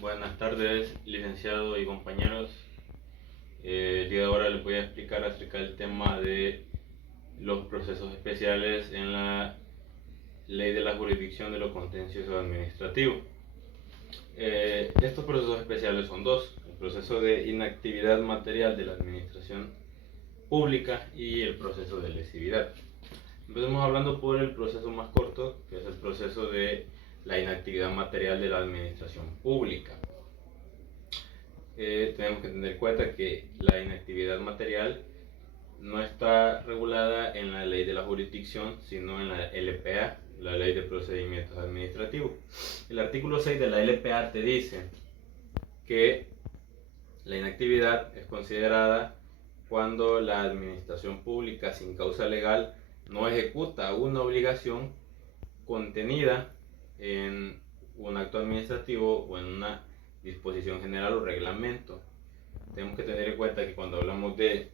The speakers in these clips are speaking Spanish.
Buenas tardes, licenciado y compañeros. El día de ahora les voy a explicar acerca del tema de los procesos especiales en la Ley de la Jurisdicción de lo Contencioso Administrativo. Estos procesos especiales son dos: el proceso de inactividad material de la administración pública y el proceso de lesividad. Empecemos hablando por el proceso más corto, que es el proceso de la inactividad material de la administración pública. Tenemos que tener en cuenta que la inactividad material no está regulada en la ley de la jurisdicción, sino en la LPA, la ley de procedimientos administrativos. El artículo 6 de la LPA te dice que la inactividad es considerada cuando la administración pública sin causa legal no ejecuta una obligación contenida en un acto administrativo o en una disposición general o reglamento. Tenemos que tener en cuenta que cuando hablamos de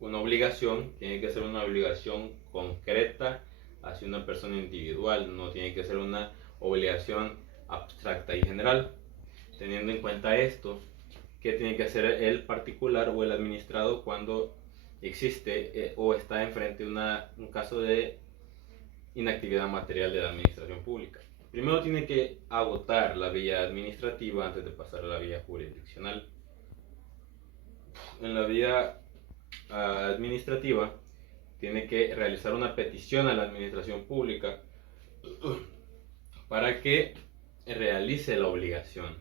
una obligación, tiene que ser una obligación concreta hacia una persona individual, no tiene que ser una obligación abstracta y general. Teniendo en cuenta esto, ¿qué tiene que hacer el particular o el administrado cuando existe o está enfrente de un caso de inactividad material de la administración pública? Primero tiene que agotar la vía administrativa antes de pasar a la vía jurisdiccional. En la vía administrativa tiene que realizar una petición a la administración pública para que realice la obligación.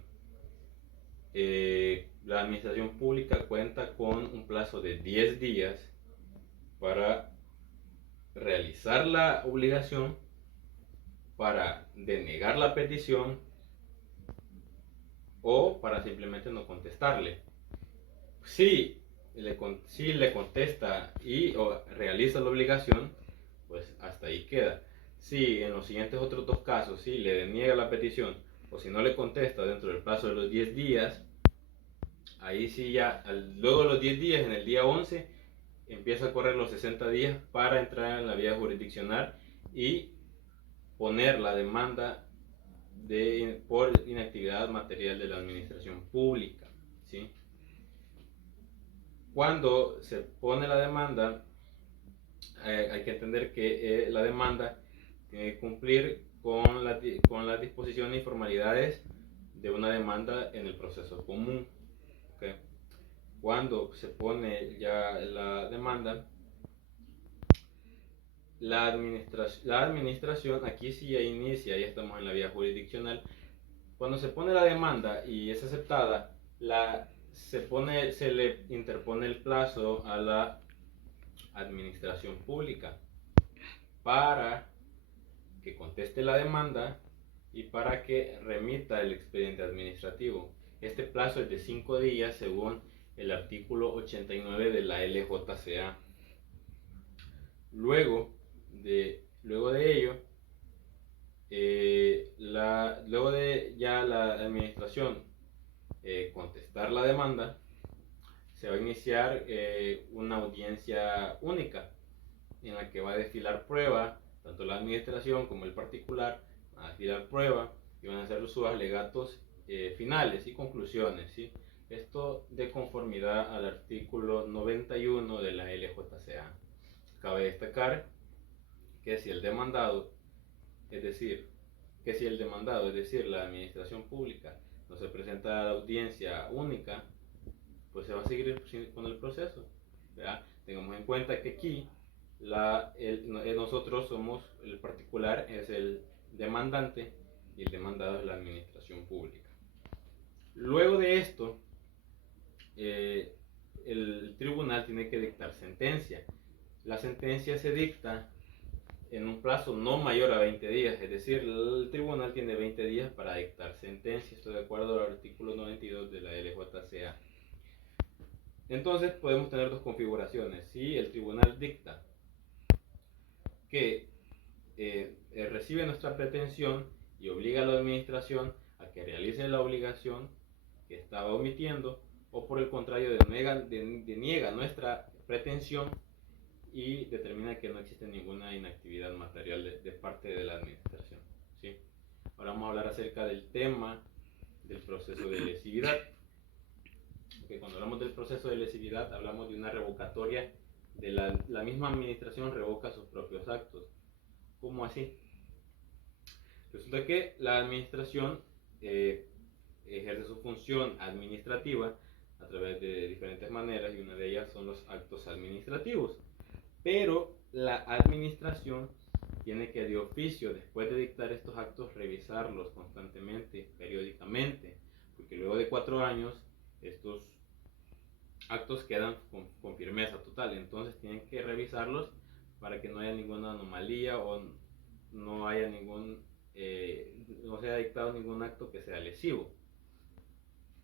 La administración pública cuenta con un plazo de 10 días para realizar la obligación, para denegar la petición o para simplemente no contestarle. Si le contesta o realiza la obligación, pues hasta ahí queda. Si en los siguientes otros dos casos, si le deniega la petición o si no le contesta dentro del plazo de los 10 días, ahí sí ya, luego de los 10 días, en el día 11, empieza a correr los 60 días para entrar en la vía jurisdiccional y poner la demanda por inactividad material de la administración pública, ¿sí? Cuando se pone la demanda, hay que entender que la demanda tiene que cumplir con las disposiciones y formalidades de una demanda en el proceso común. ¿Okay? Cuando se pone ya la demanda, la administración, aquí sí ya inicia, ya estamos en la vía jurisdiccional. Cuando se pone la demanda y es aceptada, se le interpone el plazo a la administración pública para que conteste la demanda y para que remita el expediente administrativo. Este plazo es de 5 días según el artículo 89 de la LJCA. Luego de ello, luego de ya la administración contestar la demanda, se va a iniciar una audiencia única en la que va a desfilar prueba, tanto la administración como el particular van a desfilar prueba y van a hacer sus alegatos finales y conclusiones, ¿sí? Esto de conformidad al artículo 91 de la LJCA. Cabe destacar que si el demandado, es decir, la administración pública, no se presenta a la audiencia única, pues se va a seguir con el proceso, ¿verdad? Tengamos en cuenta que aquí nosotros somos, el particular es el demandante y el demandado es la administración pública. Luego de esto, el tribunal tiene que dictar sentencia. La sentencia se dicta en un plazo no mayor a 20 días, es decir, el tribunal tiene 20 días para dictar sentencia, esto de acuerdo al artículo 92 de la LJCA. Entonces podemos tener dos configuraciones. Si el tribunal dicta que recibe nuestra pretensión y obliga a la administración a que realice la obligación que estaba omitiendo, o por el contrario deniega nuestra pretensión y determina que no existe ninguna inactividad material de parte de la administración, ¿sí? Ahora vamos a hablar acerca del tema del proceso de lesividad. Porque cuando hablamos del proceso de lesividad, hablamos de una revocatoria de la misma administración revoca sus propios actos. ¿Cómo así? Resulta que la administración ejerce su función administrativa a través de diferentes maneras y una de ellas son los actos administrativos. Pero la administración tiene que de oficio, después de dictar estos actos, revisarlos constantemente, periódicamente, porque luego de 4 años estos actos quedan con firmeza total, entonces tienen que revisarlos para que no haya ninguna anomalía o no haya no se haya dictado ningún acto que sea lesivo.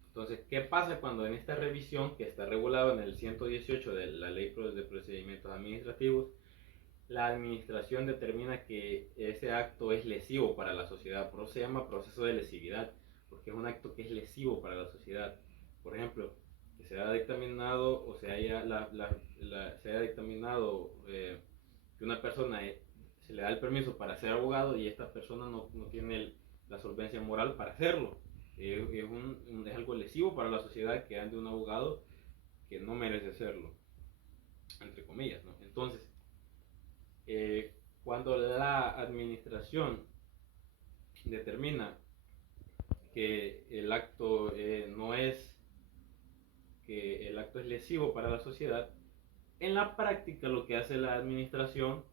Entonces, ¿qué pasa cuando en esta revisión, que está regulado en el 118 de la Ley de Procedimientos Administrativos, la administración determina que ese acto es lesivo para la sociedad? Por eso se llama proceso de lesividad, porque es un acto que es lesivo para la sociedad. Por ejemplo, que se haya dictaminado o se haya dictaminado que una persona se le da el permiso para ser abogado y esta persona no tiene la solvencia moral para hacerlo. Es algo lesivo para la sociedad que ande un abogado que no merece serlo, entre comillas, ¿no? Entonces, cuando la administración determina que el acto que el acto es lesivo para la sociedad, en la práctica lo que hace la administración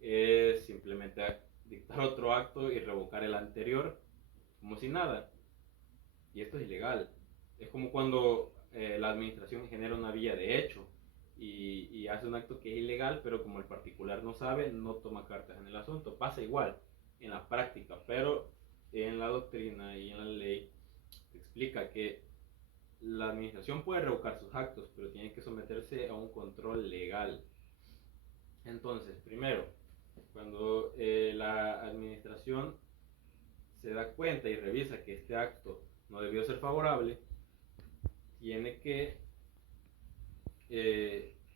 es simplemente dictar otro acto y revocar el anterior como si nada. Y esto es ilegal. Es como cuando la administración genera una vía de hecho y hace un acto que es ilegal, pero como el particular no sabe, no toma cartas en el asunto. Pasa igual en la práctica, pero en la doctrina y en la ley se explica que la administración puede revocar sus actos, pero tiene que someterse a un control legal. Entonces, primero, cuando la administración se da cuenta y revisa que este acto no debió ser favorable, tiene que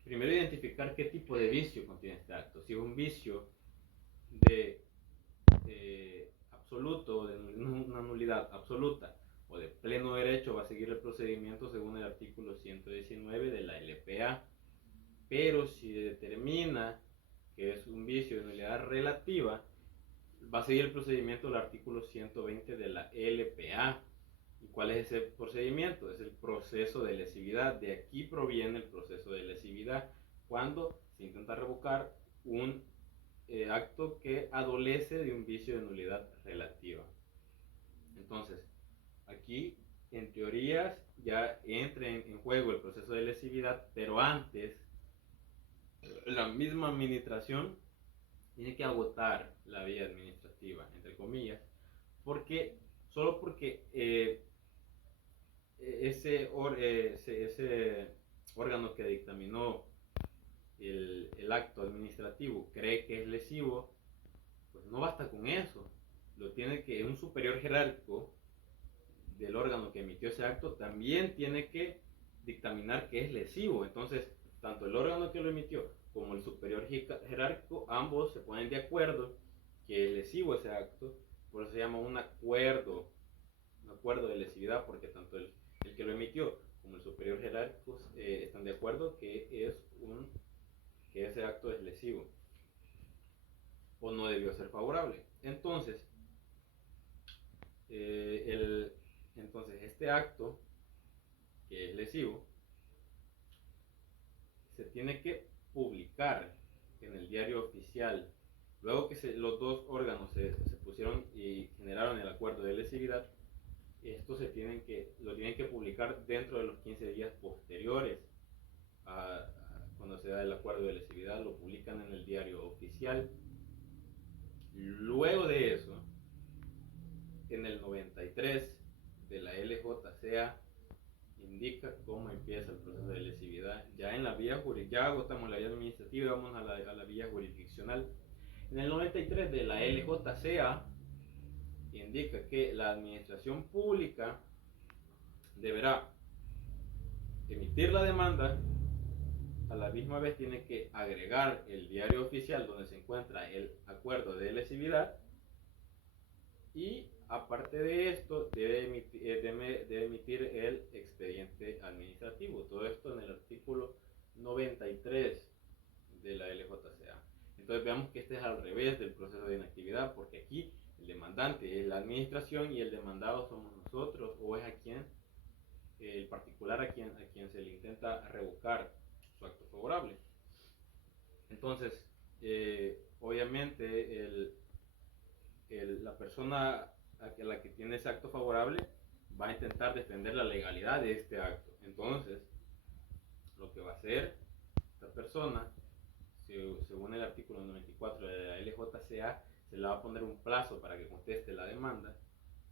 primero identificar qué tipo de vicio contiene este acto. Si es un vicio de absoluto, de una nulidad absoluta o de pleno derecho, va a seguir el procedimiento según el artículo 119 de la LPA. Pero si determina que es un vicio de nulidad relativa, va a seguir el procedimiento del artículo 120 de la LPA. ¿Y cuál es ese procedimiento? Es el proceso de lesividad. De aquí proviene el proceso de lesividad, cuando se intenta revocar un acto que adolece de un vicio de nulidad relativa. Entonces, aquí en teorías ya entra en juego el proceso de lesividad, pero antes la misma administración tiene que agotar la vía administrativa, entre comillas, solo porque ese órgano que dictaminó el acto administrativo cree que es lesivo, pues no basta con eso. Lo tiene que un superior jerárquico del órgano que emitió ese acto también tiene que dictaminar que es lesivo. Entonces, tanto el órgano que lo emitió como el superior jerárquico, ambos se ponen de acuerdo que es lesivo ese acto. Por eso se llama un acuerdo de lesividad, porque tanto el que lo emitió como el superior jerárquico están de acuerdo que ese acto es lesivo o no debió ser favorable. Entonces, este acto que es lesivo se tiene que publicar en el diario oficial. Luego que los dos órganos se pusieron y generaron el acuerdo de lesividad, esto lo tienen que publicar dentro de los 15 días posteriores a cuando se da el acuerdo de lesividad. Lo publican en el diario oficial. Luego de eso, en el 93 de la LJCA indica cómo empieza el proceso de lesividad. Ya en la vía ya agotamos la vía administrativa y vamos a la vía jurisdiccional. En el 93 de la LJCA indica que la administración pública deberá emitir la demanda, a la misma vez tiene que agregar el diario oficial donde se encuentra el acuerdo de lesividad y Aparte de esto, debe emitir el expediente administrativo. Todo esto en el artículo 93 de la LJCA. Entonces veamos que este es al revés del proceso de inactividad, porque aquí el demandante es la administración y el demandado somos nosotros, o es a quien, el particular a quien se le intenta revocar su acto favorable. Entonces, obviamente la persona a la que tiene ese acto favorable va a intentar defender la legalidad de este acto. Entonces, lo que va a hacer esta persona, según el artículo 94 de la LJCA, se le va a poner un plazo para que conteste la demanda,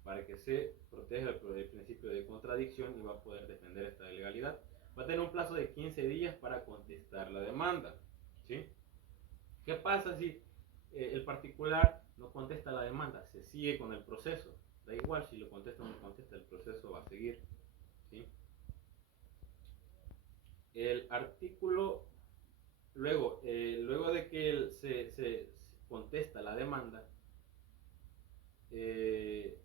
para que se proteja el principio de contradicción y va a poder defender esta legalidad. Va a tener un plazo de 15 días para contestar la demanda, ¿sí? ¿Qué pasa si el particular no contesta la demanda? Se sigue con el proceso. Da igual si lo contesta o no contesta, el proceso va a seguir, ¿sí? El artículo, luego de que se contesta la demanda, se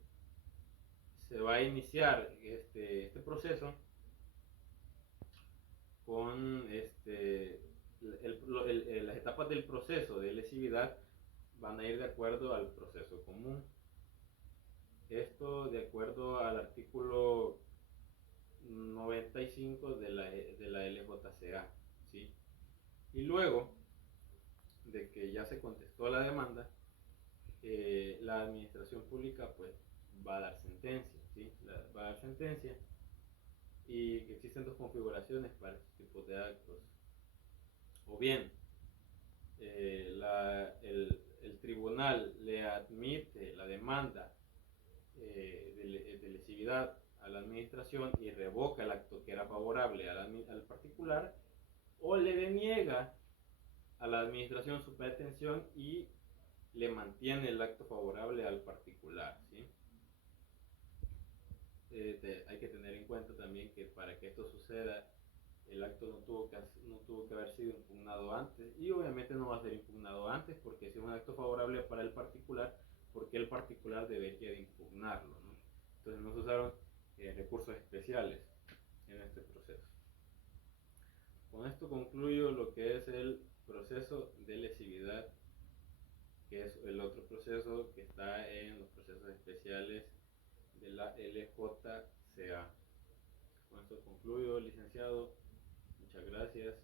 va a iniciar este proceso con las etapas del proceso de lesividad van a ir de acuerdo al proceso común. Esto de acuerdo al artículo 95 de la LJCA, ¿sí? Y luego de que ya se contestó la demanda, la administración pública pues va a dar sentencia, ¿sí? Va a dar sentencia, y existen dos configuraciones para este tipo de actos. O bien, el tribunal le admite la demanda de lesividad a la administración y revoca el acto que era favorable al particular, o le deniega a la administración su pretensión y le mantiene el acto favorable al particular, ¿sí? Hay que tener en cuenta también que para que esto suceda, el acto no tuvo que haber sido impugnado antes, y obviamente no va a ser impugnado antes, porque si es un acto favorable para el particular, ¿por qué el particular debería de impugnarlo, ¿no? Entonces no se usaron recursos especiales en este proceso. Con esto concluyo lo que es el proceso de lesividad, que es el otro proceso que está en los procesos especiales de la LJCA. Con esto concluyo, licenciado. Muchas gracias.